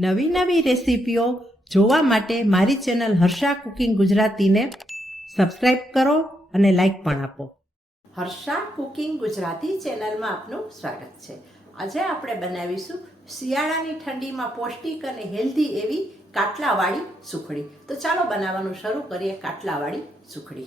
નવી નવી રેસીપીઓ જોવા માટે મારી ચેનલ હર્ષા કુકિંગ ગુજરાતીને સબસ્ક્રાઇબ કરો અને લાઈક પણ આપો. હર્ષા કુકિંગ ગુજરાતી ચેનલમાં આપનું સ્વાગત છે. આજે આપણે બનાવીશું શિયાળાની ઠંડીમાં પૌષ્ટિક અને હેલ્ધી એવી કાટલાવાળી સુખડી. તો ચાલો બનાવવાનું શરૂ કરીએ કાટલાવાળી સુખડી.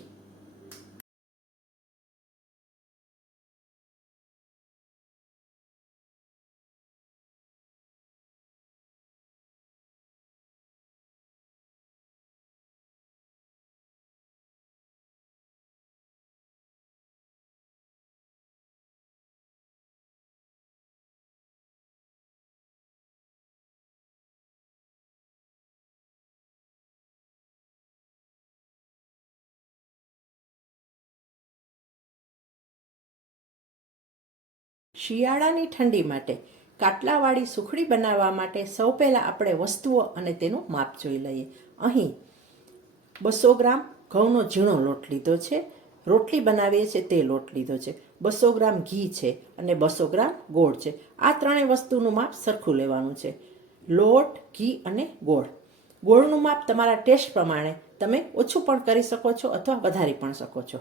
શિયાળાની ઠંડી માટે કાટલાવાળી સુખડી બનાવવા માટે સૌ પહેલાં આપણે વસ્તુઓ અને તેનું માપ જોઈ લઈએ. અહીં બસો ગ્રામ ઘઉંનો ઝીણો લોટ લીધો છે. રોટલી બનાવીએ છીએ તે લોટ લીધો છે. બસો ગ્રામ ઘી છે અને બસો ગ્રામ ગોળ છે. આ ત્રણેય વસ્તુનું માપ સરખું લેવાનું છે. લોટ, ઘી અને ગોળ. ગોળનું માપ તમારા ટેસ્ટ પ્રમાણે તમે ઓછું પણ કરી શકો છો અથવા વધારી પણ શકો છો.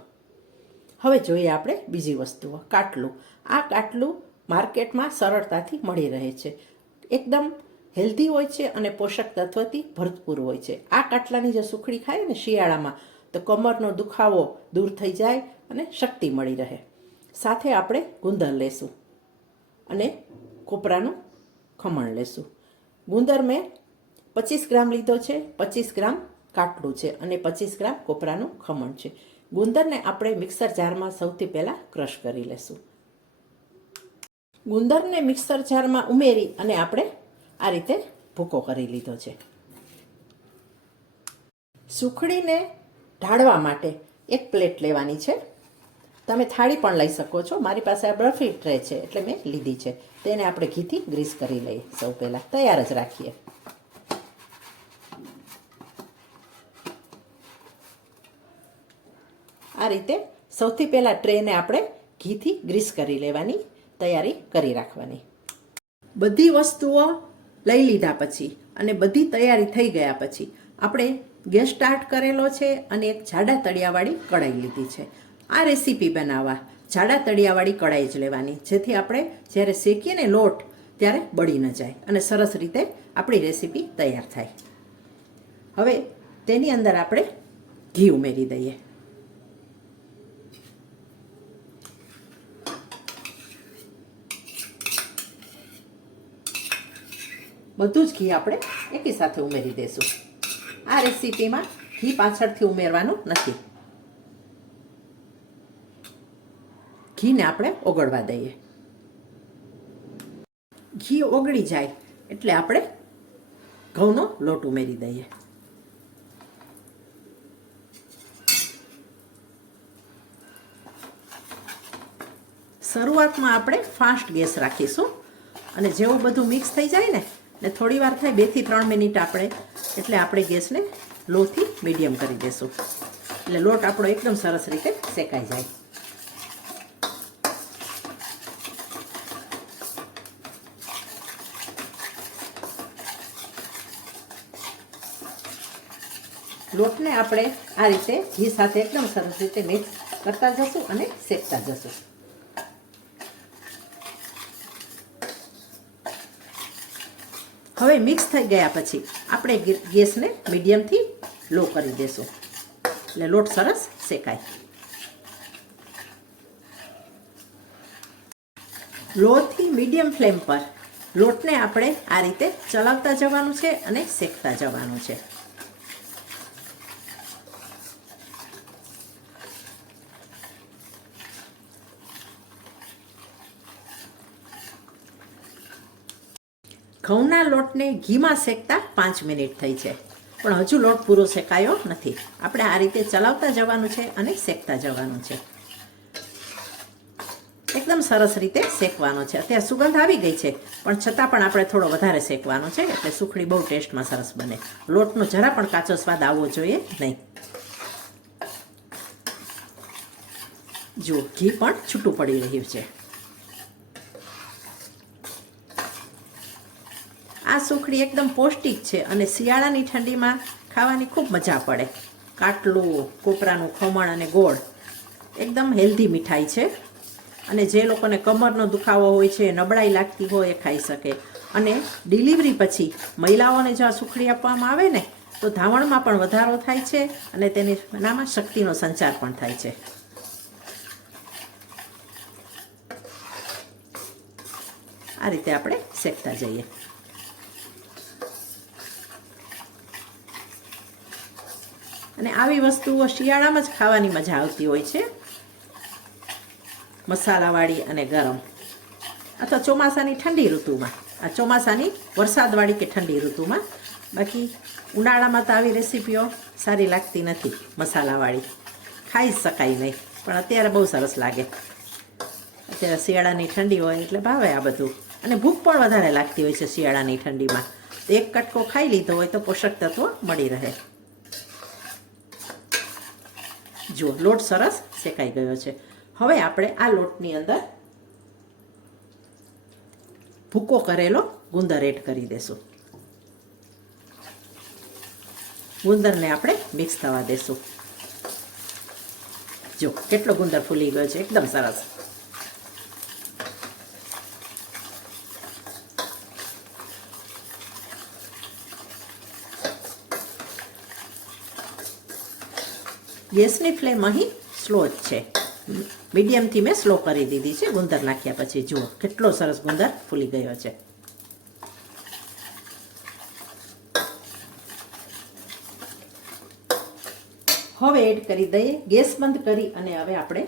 હવે જોઈએ આપણે બીજી વસ્તુઓ, કાટલું. આ કાટલું માર્કેટમાં સરળતાથી મળી રહે છે. એકદમ હેલ્ધી હોય છે અને પોષક તત્વથી ભરપૂર હોય છે. આ કાટલાની જે સુખડી ખાય ને શિયાળામાં, તો કમરનો દુખાવો દૂર થઈ જાય અને શક્તિ મળી રહે. સાથે આપણે ગુંદર લેશું અને કોપરાનું ખમણ લેશું. ગુંદર મેં પચીસ ગ્રામ લીધો છે, પચીસ ગ્રામ કાટલું છે અને પચીસ ગ્રામ કોપરાનું ખમણ છે. ગુંદરને આપણે મિક્સર જારમાં સૌથી પહેલાં ક્રશ કરી લેશું. ગુંદરને મિક્સર જારમાં ઉમેરી અને આપણે આ રીતે ભૂકો કરી લીધો છે. સુખડીને ઢાળવા માટે એક પ્લેટ લેવાની છે. તમે થાળી પણ લઈ શકો છો. મારી પાસે આ બરફી ટ્રે છે, એટલે મેં લીધી છે. તેને આપણે ઘીથી ગ્રીસ કરી લઈએ સૌ પહેલાં. તૈયાર જ રાખીએ. આ રીતે સૌથી પહેલાં ટ્રેને આપણે ઘીથી ગ્રીસ કરી લેવાની, તૈયારી કરી રાખવાની. બધી વસ્તુઓ લઈ લીધા પછી અને બધી તૈયારી થઈ ગયા પછી આપણે ગેસ સ્ટાર્ટ કરેલો છે અને એક જાડા તળિયાવાળી કઢાઈ લીધી છે. આ રેસીપી બનાવવા જાડા તળિયાવાળી કઢાઈ જ લેવાની, જેથી આપણે જ્યારે શેકીએ ને લોટ ત્યારે બળી ન જાય અને સરસ રીતે આપણી રેસીપી તૈયાર થાય. હવે તેની અંદર આપણે ઘી ઉમેરી દઈએ. બધું જ ઘી આપણે એકી સાથે ઉમેરી દઈશું આ રેસીપીમાં ઘી પાછળથી ઉમેરવાનું નથી. ઘીને આપણે ઓગળવા દઈએ. ઘી ઓગળી જાય એટલે આપણે ઘઉંનો લોટ ઉમેરી દઈએ. શરૂઆતમાં આપણે ફાસ્ટ ગેસ રાખીશું અને જેવું બધું મિક્સ થઈ જાય ને ને થોડી વાર થાય, બેથી ત્રણ મિનિટ આપણે, એટલે આપણે ગેસને લોથી મીડિયમ કરી દઈશું એટલે લોટ આપણો એકદમ સરસ રીતે શેકાઈ જાય. લોટને આપણે આ રીતે ઘી સાથે એકદમ સરસ રીતે મિક્સ કરતા જશું અને શેકતા જશું. હવે મિક્સ થઈ ગયા પછી આપણે ગેસને મીડિયમથી લો કરી દેશું. એટલે લોટ સરસ શેકાય. લોથી મીડિયમ ફ્લેમ પર લોટને આપણે આ રીતે ચલાવતા જવાનું છે અને શેકતા જવાનું છે. ઘઉંના લોટને ઘીમાં શેકતા પાંચ મિનિટ થઈ છે. પણ હજુ લોટ પૂરો શેકાયો નથી. આપણે આ રીતે ચલાવતા જવાનું છે અને શેકતા જવાનું છે. એકદમ સરસ રીતે શેકવાનો છે. અત્યારે સુગંધ આવી ગઈ છે, પણ છતાં પણ આપણે થોડો વધારે શેકવાનો છે, એટલે સુખડી બહુ ટેસ્ટમાં સરસ બને. લોટનો જરા પણ કાચો સ્વાદ આવવો જોઈએ નહીં. જુઓ, ઘી પણ છૂટું પડી રહ્યું છે. આ સુખડી એકદમ પૌષ્ટિક છે અને શિયાળાની ઠંડીમાં ખાવાની ખૂબ મજા પડે. કાટલું, કોપરાનું ખમણ અને ગોળ. એકદમ હેલ્ધી મીઠાઈ છે. અને જે લોકોને કમરનો દુખાવો હોય છે, નબળાઈ લાગતી હોય એ ખાઈ શકે. અને ડિલિવરી પછી મહિલાઓને જો આ સુખડી આપવામાં આવે ને, તો ધાવણમાં પણ વધારો થાય છે અને તેની નામાં શક્તિનો સંચાર પણ થાય છે. આ રીતે આપણે શેકતા જઈએ. અને આવી વસ્તુઓ શિયાળામાં જ ખાવાની મજા આવતી હોય છે. મસાલાવાળી અને ગરમ. અથવા ચોમાસાની ઠંડી ઋતુમાં. આ ચોમાસાની વરસાદવાળી કે ઠંડી ઋતુમાં. બાકી ઉનાળામાં તો આવી રેસીપીઓ સારી લાગતી નથી, મસાલાવાળી. ખાઈ શકાય નહીં, પણ અત્યારે બહુ સરસ લાગે. અત્યારે શિયાળાની ઠંડી હોય એટલે ભાવે આ બધું. અને ભૂખ પણ વધારે લાગતી હોય છે શિયાળાની ઠંડીમાં. એક કટકો ખાઈ લીધો હોય તો પોષક તત્વો મળી રહે. જુઓ, લોટ સરસ શેકાઈ ગયો છે. હવે આપણે આ લોટની અંદર ભૂકો કરેલો ગુંદર એડ કરી દેશું. ગુંદરને આપણે મિક્સ થવા દેશું. જો કેટલો ગુંદર ફૂલી ગયો છે, એકદમ સરસ. ગેસની ફ્લેમ અહીં સ્લો જ છે. મીડિયમથી મેં સ્લો કરી દીધી છે. ગુંદર નાખ્યા પછી જુઓ, કેટલો સરસ ગુંદર ફૂલી ગયો છે. હવે એડ કરી દઈએ. ગેસ બંધ કરી અને હવે આપણે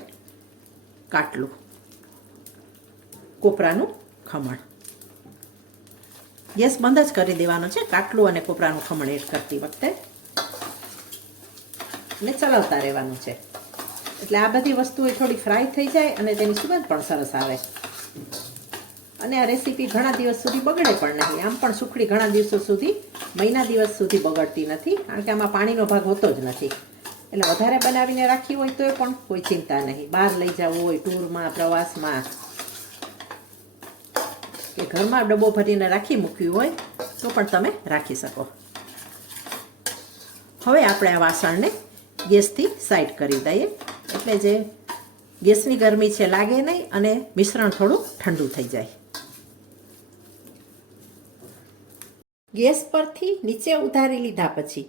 કાટલું. કોપરાનું ખમણ. ગેસ બંધ જ કરી દેવાનો છે. કાટલું અને કોપરાનું ખમણ એડ કરતી વખતે. ને ચલાવતા રહેવાનું છે. એટલે આ બધી વસ્તુઓ થોડી ફ્રાય થઈ જાય અને તેની સુગંધ પણ સરસ આવે. અને આ રેસીપી ઘણા દિવસ સુધી બગડે પણ નહીં. આમ પણ સુખડી ઘણા દિવસો સુધી, મહિના દિવસ સુધી બગડતી નથી, કારણ કે આમાં પાણીનો ભાગ હોતો જ નથી. એટલે વધારે બનાવીને રાખી હોય તો પણ કોઈ ચિંતા નહીં. બહાર લઈ જવું હોય ટૂરમાં, પ્રવાસમાં, કે ઘરમાં ડબ્બો ભરીને રાખી મૂક્યું હોય તો પણ તમે રાખી શકો. હવે આપણે આ વાસણને ગેસથી સાઈડ કરી દઈએ. એટલે જે ગેસની ગરમી છે લાગે નહીં અને મિશ્રણ થોડું ઠંડુ થઈ જાય. ગેસ પરથી નીચે ઉતારી લીધા પછી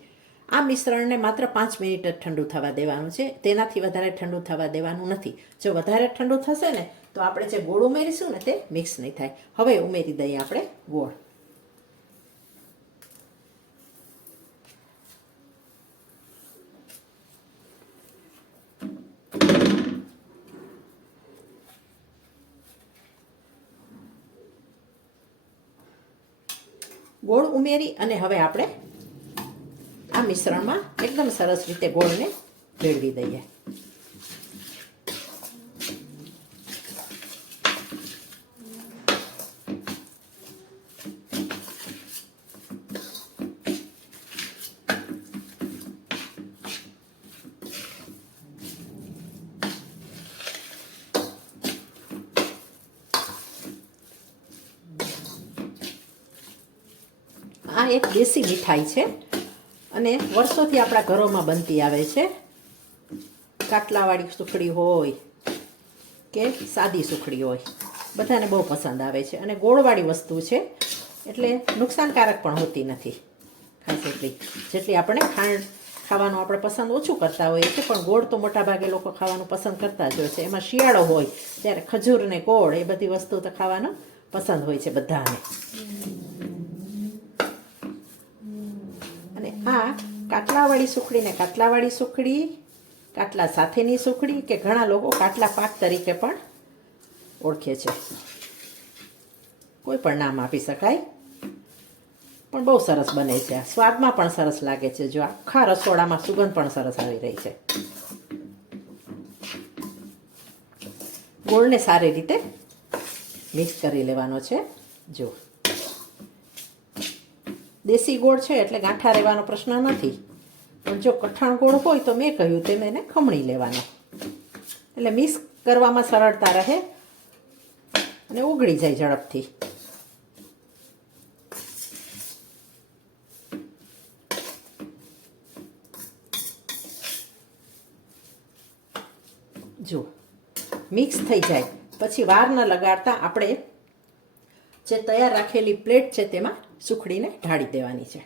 આ મિશ્રણને માત્ર પાંચ મિનિટ જ ઠંડુ થવા દેવાનું છે. તેનાથી વધારે ઠંડુ થવા દેવાનું નથી. જો વધારે ઠંડુ થશે ને, તો આપણે જે ગોળ ઉમેરીશું ને તે મિક્સ નહીં થાય. હવે ઉમેરી દઈએ આપણે ગોળ. ગોળ ઉમેરી અને હવે આપણે આ મિશ્રણમાં એકદમ સરસ રીતે ગોળને ભેળવી દઈએ આ એક દેશી મીઠાઈ છે અને વર્ષોથી આપણા ઘરોમાં બનતી આવે છે. કાટલાવાળી સુખડી હોય કે સાદી સુખડી હોય, બધાને બહુ પસંદ આવે છે અને ગોળવાળી વસ્તુ છે, એટલે નુકસાનકારક પણ હોતી નથી. ખાસ એટલી. જેટલી આપણે ખાંડ ખાવાનું આપણે પસંદ ઓછું કરતા હોઈએ છીએ, પણ ગોળ તો મોટા ભાગે લોકો ખાવાનું પસંદ કરતા જ હોય છે. એમાં શિયાળો હોય, ત્યારે ખજૂર ને ગોળ એ બધી વસ્તુ તો ખાવાનું પસંદ હોય છે બધાને અને આ કાટલાવાળી સુખડીને કાટલાવાળી સુખડી, કાટલા સાથેની સુખડી કે ઘણા લોકો કાટલા પાક તરીકે પણ ઓળખે છે. કોઈ પણ નામ આપી શકાય. પણ બહુ સરસ બને છે. સ્વાદમાં પણ સરસ લાગે છે. જો આખા રસોડામાં સુગંધ પણ સરસ આવી રહી છે. ગોળને સારી રીતે મિક્સ કરી લેવાનો છે. જો દેશી ગોળ છે એટલે ગાંઠા રહેવાનો પ્રશ્ન નથી. પણ જો કઠણ ગોળ હોય તો મેં કહ્યું તેમ એને ખમણી લેવાનો. એટલે મિક્સ કરવામાં સરળતા રહે અને ઉગળી જાય ઝડપથી. જો, મિક્સ થઈ જાય. પછી વાર ન લગાડતા આપણે જે તૈયાર રાખેલી પ્લેટ છે તેમાં સુખડીને ઢાળી દેવાની છે.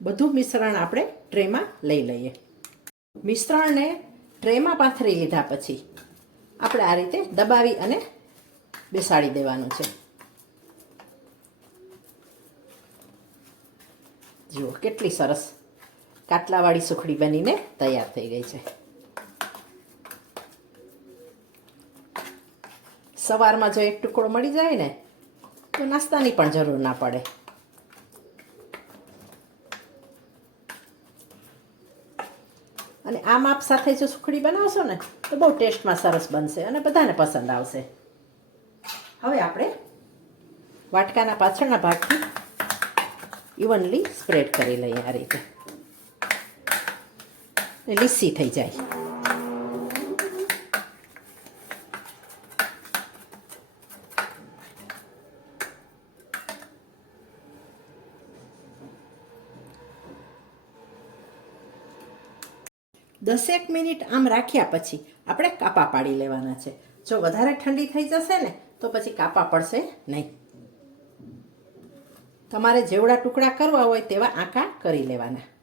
બધું મિશ્રણ આપણે ટ્રેમાં લઈ લઈએ. મિશ્રણને ટ્રેમાં પાથરી લીધા પછી આપણે આ રીતે દબાવી અને બેસાડી દેવાનું છે. જુઓ, કેટલી સરસ કાટલાવાળી સુખડી બનીને તૈયાર થઈ ગઈ છે. સવારમાં જો એક ટુકડો મળી જાય ને, તો નાસ્તાની પણ જરૂર ના પડે. અને આ માપ સાથે જો સુખડી બનાવશો ને, તો બહુ ટેસ્ટમાં સરસ બનશે અને બધાને પસંદ આવશે. હવે આપણે વાટકાના પાછળના ભાગથી ઇવનલી સ્પ્રેડ કરી લઈએ આ રીતે. લીસી થઈ જાય. દસેક મિનિટ આમ રાખ્યા પછી આપણે કાપા પાડી લેવાના છે. જો વધારે ઠંડી થઈ જશે ને, તો પછી કાપા પડશે નહીં. તમારે જેવડા ટુકડા કરવા હોય તેવા આંકા કરી લેવાના.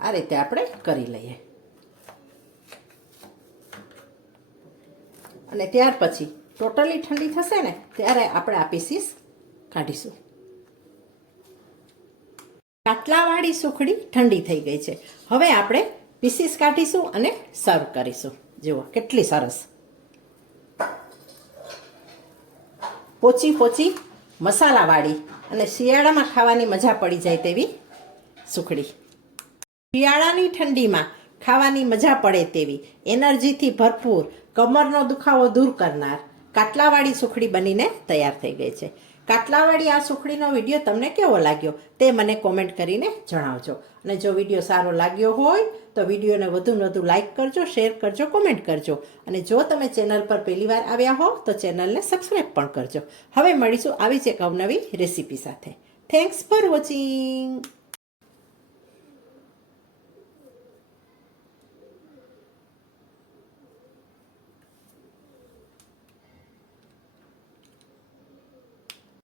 આ રીતે આપણે કરી લઈએ. અને ત્યાર પછી ટોટલી ઠંડી થશે ને, ત્યારે આપણે આ પીસીસ કાઢીશું. કાટલાવાળી સુખડી ઠંડી થઈ ગઈ છે. હવે આપણે પીસીસ કાઢીશું અને સર્વ કરીશું. જુઓ, કેટલી સરસ. પોચી પોચી મસાલાવાળી અને શિયાળામાં ખાવાની મજા પડી જાય તેવી સુખડી. શિયાળાની ઠંડીમાં ખાવાની મજા પડે તેવી. એનર્જીથી ભરપૂર કમરનો દુખાવો દૂર કરનાર કાટલાવાળી સુખડી બનીને તૈયાર થઈ ગઈ છે. કાટલાવાળી આ સુખડીનો વીડિયો તમને કેવો લાગ્યો તે મને કોમેન્ટ કરીને જણાવજો. અને જો વીડિયો સારો લાગ્યો હોય તો વિડીયોને વધુને વધુ લાઇક કરજો, શેર કરજો, કોમેન્ટ કરજો. અને જો તમે ચેનલ પર પહેલીવાર આવ્યા હો તો ચેનલને સબસ્ક્રાઈબ પણ કરજો. હવે મળીશું આવી જ એક અવનવી રેસીપી સાથે. Thanks for watching